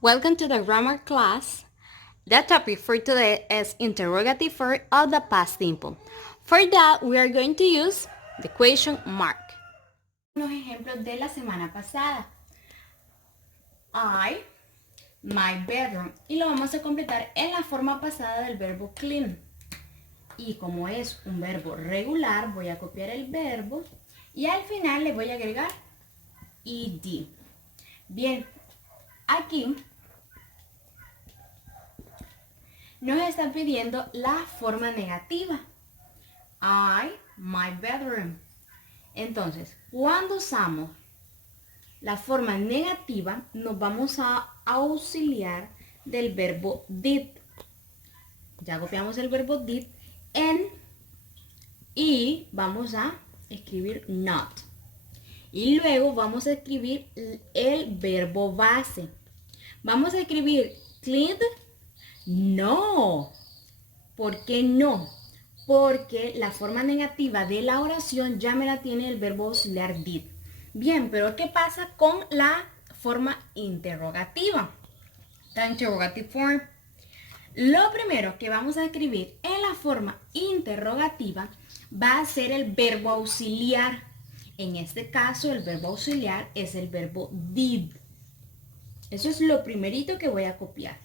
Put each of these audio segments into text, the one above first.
Welcome to the grammar class. The topic for today is interrogative form of the past simple. For that, we are going to use the question mark. Unos ejemplos de la semana pasada. I, my bedroom. Y lo vamos a completar en la forma pasada del verbo clean. Y como es un verbo regular, voy a copiar el verbo y al final le voy a agregar ed. Bien, aquí nos están pidiendo la forma negativa. I, my bedroom. Entonces, cuando usamos la forma negativa, nos vamos a auxiliar del verbo did. Ya copiamos el verbo did y vamos a escribir not. Y luego vamos a escribir el verbo base. Vamos a escribir cleaned. No. ¿Por qué no? Porque la forma negativa de la oración ya me la tiene el verbo auxiliar did. Bien, pero ¿qué pasa con la forma interrogativa? The interrogative form. Lo primero que vamos a escribir en la forma interrogativa va a ser el verbo auxiliar. En este caso, el verbo auxiliar es el verbo did. Eso es lo primerito que voy a copiar.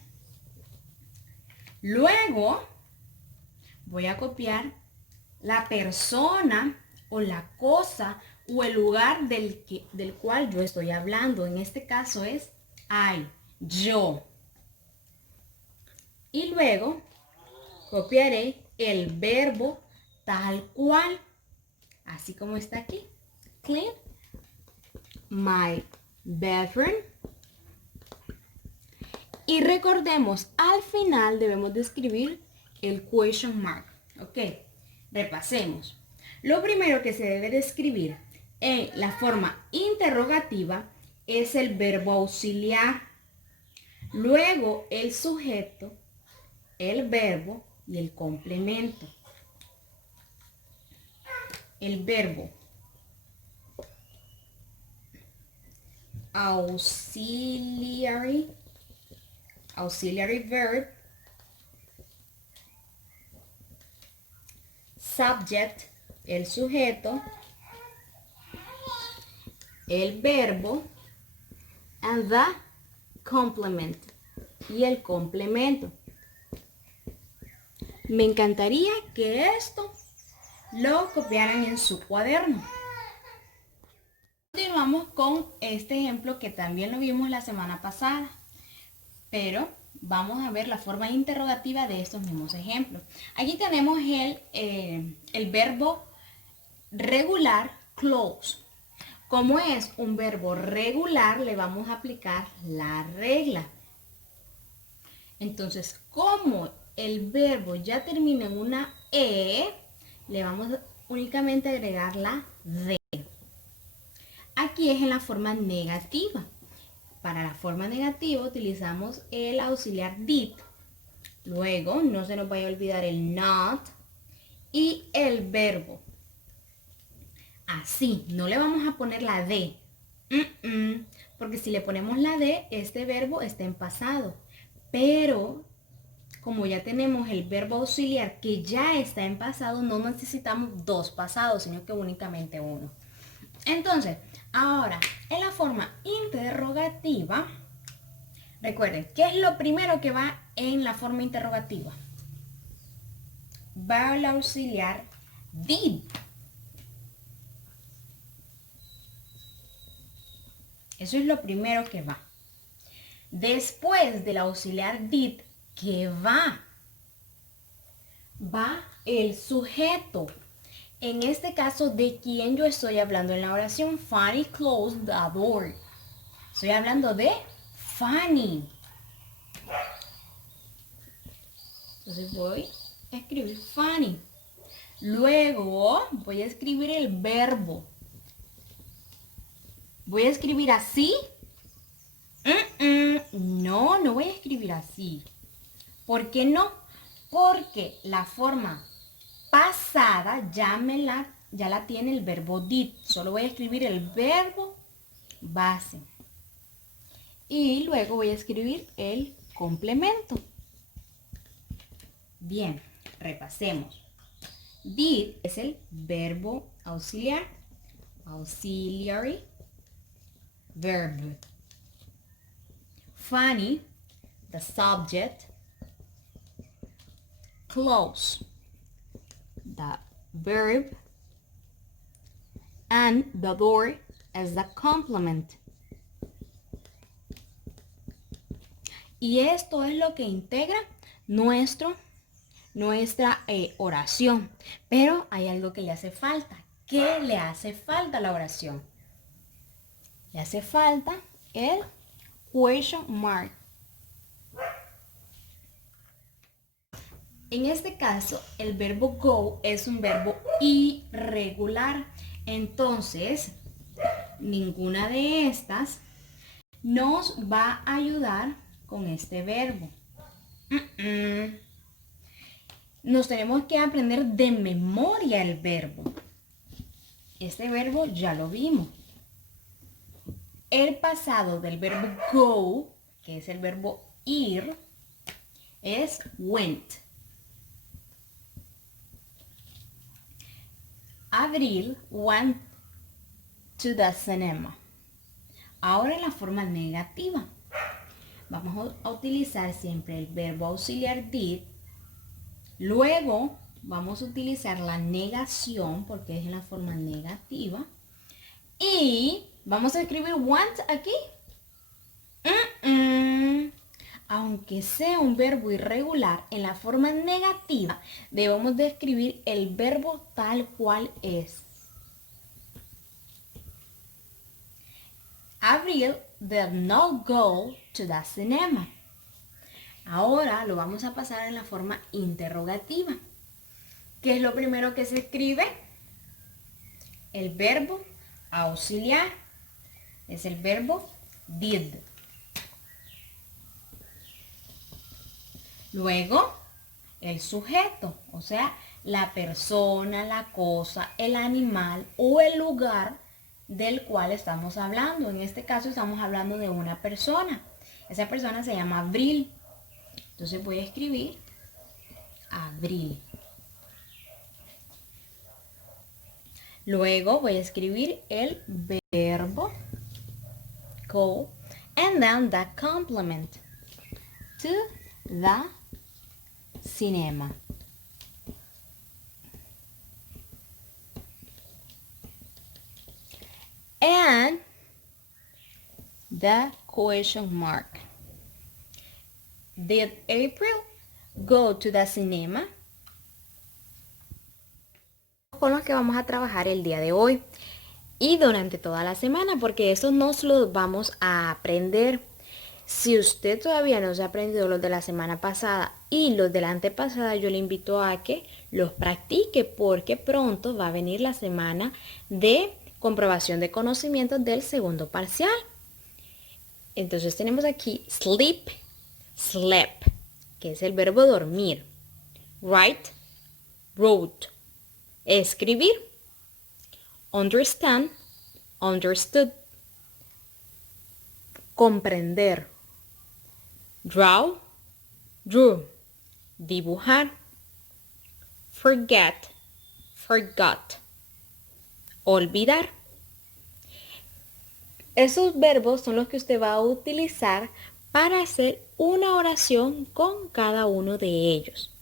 Luego, voy a copiar la persona o la cosa o el lugar del cual yo estoy hablando. En este caso es I, yo. Y luego copiaré el verbo tal cual, así como está aquí. Clean my bedroom. Y recordemos, al final debemos de escribir el question mark. Ok, repasemos. Lo primero que se debe de escribir en la forma interrogativa es el verbo auxiliar. Luego el sujeto, el verbo y el complemento. El verbo auxiliary verb, subject, el sujeto, el verbo, and the complement, y el complemento. Me encantaría que esto lo copiaran en su cuaderno. Continuamos con este ejemplo que también lo vimos la semana pasada, pero vamos a ver la forma interrogativa de estos mismos ejemplos. Aquí tenemos el verbo regular close. Como es un verbo regular, le vamos a aplicar la regla. Entonces, como el verbo ya termina en una E, le vamos únicamente a agregar la D. Aquí es en la forma negativa. Para la forma negativa utilizamos el auxiliar did. Luego, no se nos vaya a olvidar el not y el verbo. Así, no le vamos a poner la D. Porque si le ponemos la D, este verbo está en pasado. Pero, como ya tenemos el verbo auxiliar que ya está en pasado, no necesitamos dos pasados, sino que únicamente uno. Entonces, ahora, en la forma interrogativa, recuerden, ¿qué es lo primero que va en la forma interrogativa? Va el auxiliar did. Eso es lo primero que va. Después del auxiliar did, ¿qué va? Va el sujeto. En este caso, ¿de quién yo estoy hablando en la oración? Fanny closed the door. Estoy hablando de Fanny. Entonces voy a escribir Fanny. Luego voy a escribir el verbo. ¿Voy a escribir así? No, no voy a escribir así. ¿Por qué no? Porque la forma pasada ya la tiene el verbo did. Solo voy a escribir el verbo base. Y luego voy a escribir el complemento. Bien, repasemos. Did es el verbo auxiliar. Auxiliary verb. Funny, the subject. Close, the verb. And the door is the complement. Y esto es lo que integra nuestra oración. Pero hay algo que le hace falta. ¿Qué le hace falta a la oración? Le hace falta el question mark. En este caso, el verbo go es un verbo irregular. Entonces, ninguna de estas nos va a ayudar con este verbo. Nos tenemos que aprender de memoria el verbo. Este verbo ya lo vimos. El pasado del verbo go, que es el verbo ir, es went. Abril went to the cinema. Ahora en la forma negativa. Vamos a utilizar siempre el verbo auxiliar did. Luego vamos a utilizar la negación porque es en la forma negativa. Y vamos a escribir went aquí. Aunque sea un verbo irregular, en la forma negativa debemos de escribir el verbo tal cual es. Abril did not go to the cinema. Ahora lo vamos a pasar en la forma interrogativa. ¿Qué es lo primero que se escribe? El verbo auxiliar. Es el verbo did. Luego, el sujeto, o sea, la persona, la cosa, el animal o el lugar del cual estamos hablando. En este caso estamos hablando de una persona. Esa persona se llama Abril. Entonces voy a escribir Abril. Luego voy a escribir el verbo go and then the complement to the cinema. And the question mark. Did April go to the cinema? Con los que vamos a trabajar el día de hoy y durante toda la semana, porque eso nos lo vamos a aprender. Si usted todavía no se ha aprendido los de la semana pasada y los de la antepasada, yo le invito a que los practique porque pronto va a venir la semana de comprobación de conocimientos del segundo parcial. Entonces tenemos aquí sleep, slept, que es el verbo dormir. Write, wrote. Escribir. Understand, understood. Comprender. Draw, drew. Dibujar. Forget, forgot. Olvidar. Esos verbos son los que usted va a utilizar para hacer una oración con cada uno de ellos.